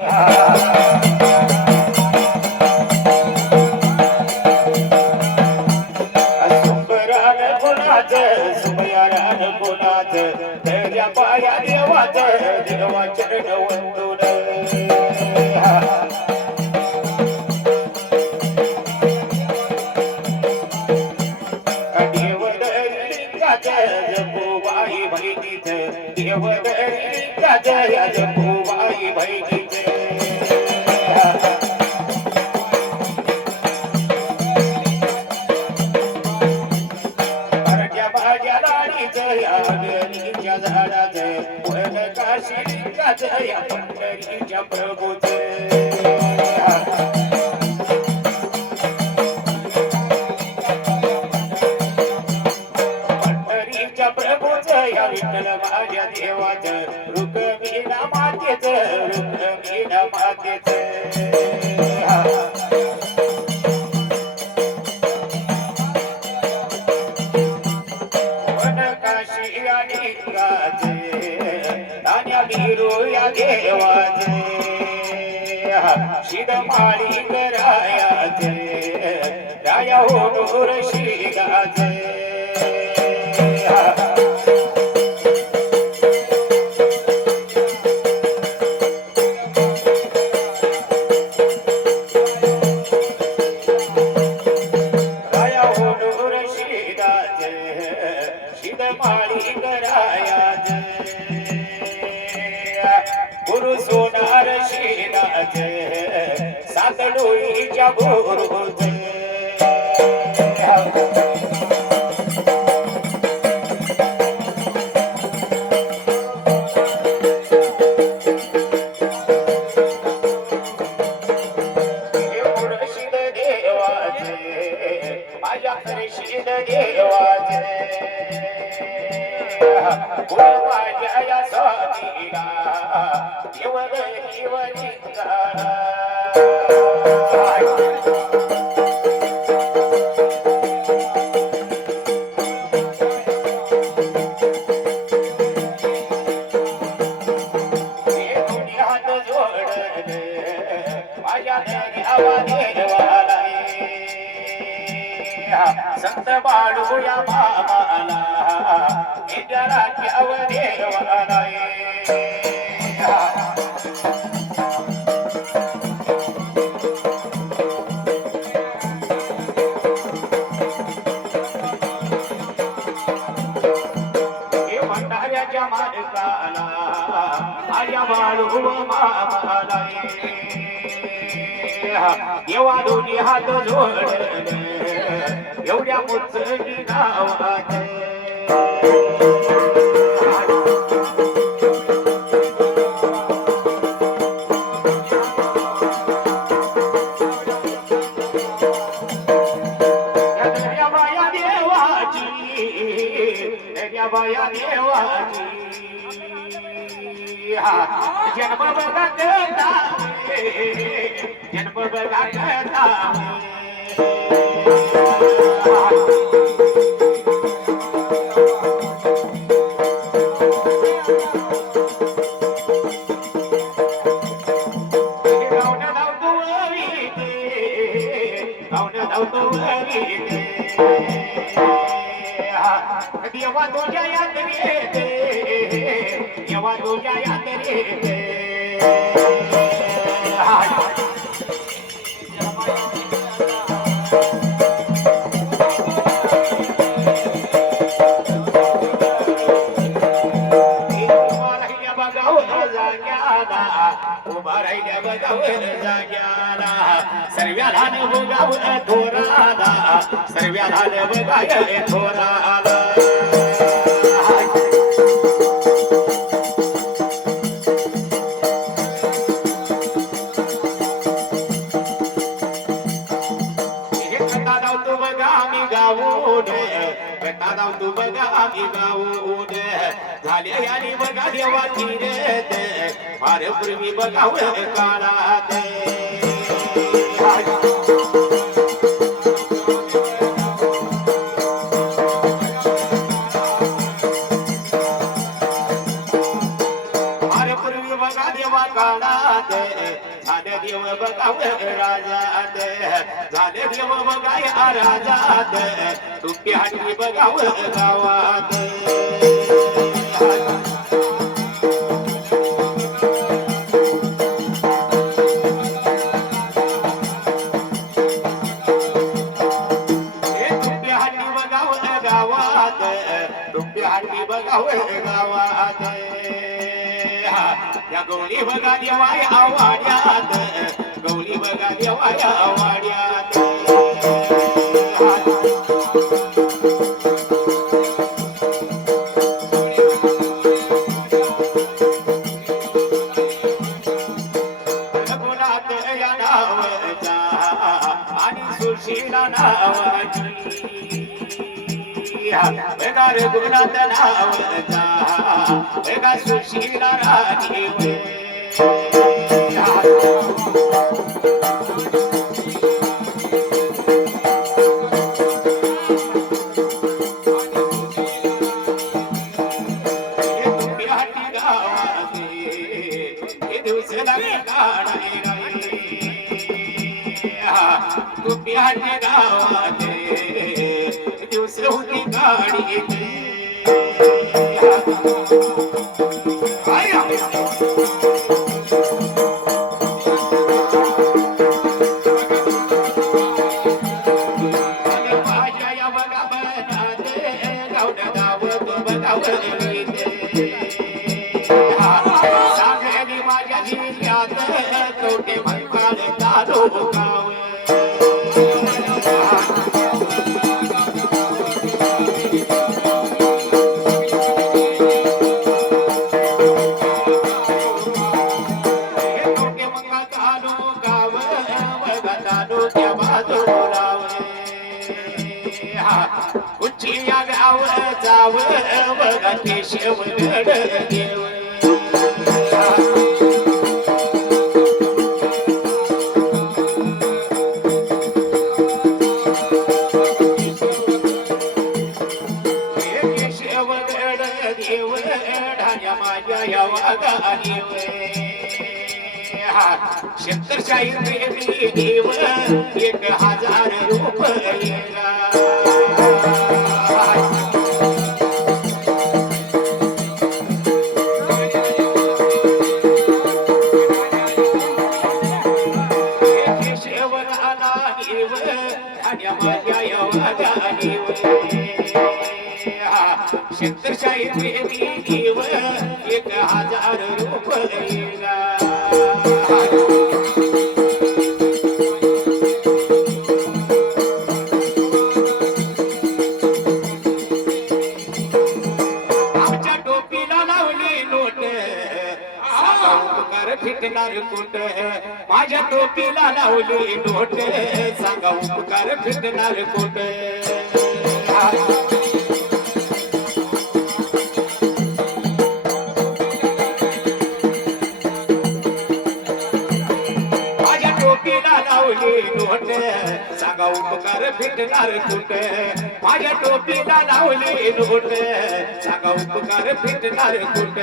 त्या पाया देवाच देवा चरण वंदून देवदलिंगाच जपूबाई बहिणीच देवदलिंगाच जपूबाई बहिणीच माझ्या लाडीच या गणीच्या झाडाच वन काशीलिंगाच या पंढरीच्या प्रभूच पंढरीच्या प्रभूच या विठ्ठल माझ्या देवाच रुक्मिणा मातेच रुक्मिणा मातेच या देवाचे शिदमाळी करायाचे राया होडूर शिगाचे राया होडूर शिगाचे शिदमाळी करायाचे गुरु सोनार शिलाच सात डोईच्या भोरूच मुर्शिद देवाचे माझ्या मुर्शिद देवाचे गुरु माझ्या या स्वामीला संत बाळू या बाबाला विद्याराख्याव देवाला भंडाऱ्याच्या मालकाला माझ्या बाळू मामाला देवा दोन्ही हात जोडले एवढ्या मुचली गावात बाया देवाची जन्म बघा जन्म बघा देवा तुझ्या यात्रेत देवा तुझ्या यात्रेत उभा राहिल्या बघावर जाग्याला सर्व्याला बघाव थोराला सर्व्याला बघाय थोराला तू बघा आम्ही गावून तू बघा आम्ही गावून झाल्या याने बघा देवाची रे फार पूर्वी बघाव काळात फार पूर्वी बघा देवा काळात झाले देव बघाव राजात झाले देव बघाय राजात तुपी हाटी बघाव गावात हाटी बघाव गावात या गौरी बघा देवाय आवाड्यात गौरी बघा देवाय आवाड्यात गुणात या नावाचा आणि सुशीला नावाची बेगार गुणात नावाचा बेगा सुशीला राणी हाटी गावाते हे दिवस तुम्ही हाटी गावाते दिवस होती गाडी माझ्या या बघा बनात गावड्या गावत बघावली सांगली माझ्या जिल्ह्यात कवटे म्हणकाल दादो गाव उच्चिया गाव जाव बघा केशव गड देव केशव गड देव ढाल्या माझ्या या वागा देव शंकरशाही प्रेमी देव 1000 रुपये शंकरशाही प्रेमी देव 1000 रुपये आमच्या टोपीला लावली नोट उपकार फिटणार कुठ माझ्या टोपीला लावली नोट सांगा उपकार फिटणार कुठ माझ्या टोपीला लावली नोट सांगा उपकार फिटणार कुठ माझ्या टोपीला लावली नोट सांगा उपकार फिटणार कुठ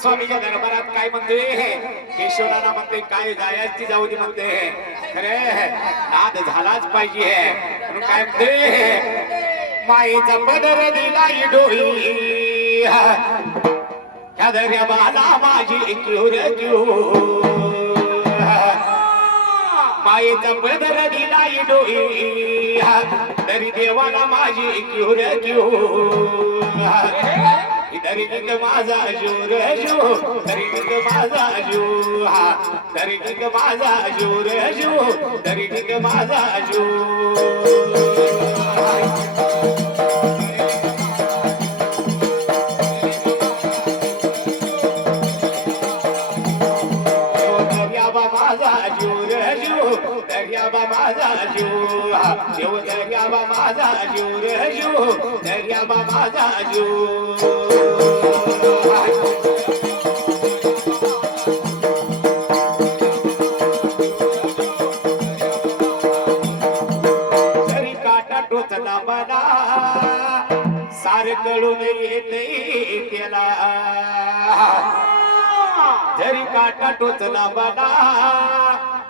स्वामीच्या दरबारात काय म्हणते केशवराना म्हणते काय जायची जाऊ दे म्हणते खरे नाद झालाच पाहिजे म्हणून काय म्हणते माईचा पदर दिला डोई ह्या दर्या बाला माझी क्यूर क्यू माईचा पदर दिला डोई तरी देवाला माझी क्यूर क्यू दरिक माझा जोर जो दरिक माझा जो हा दरिक माझा जोर जो दरिक माझा जो दर्याबा माझा जोर जो दर्याबा माझा जो हा देव दर्याबा माझा जोर जो दर्याबा माझा जो टोचला मला सार कळून येते त्याला जरी काटा टोचला मला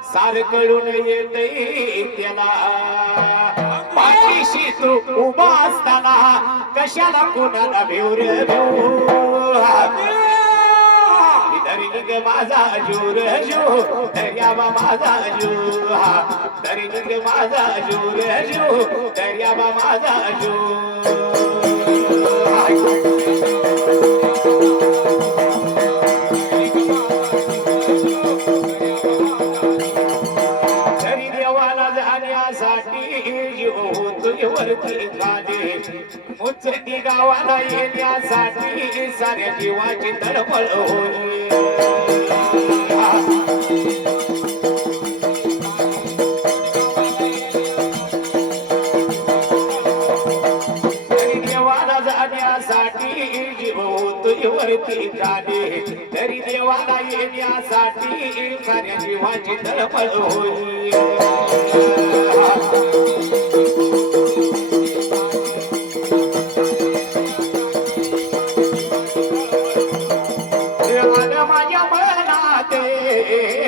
सार कळून येते त्याला पाठीशी तू उभा असताना कशाला कोणाला भिवर धरी माझा जूर जू दर्याबा माझा जू धरी माझा जूर जू दर्याबा माझा जू धरी देवाला जाण्यासाठी जीव तुझ्यावरती गाणे मुचती गावाला येण्यासाठी साऱ्या जीवाची तडफड होई देवाला जाण्यासाठी जीव तुझ्यावरती गाणे तरी देवाला येण्यासाठी साऱ्या जीवाची तडफड होई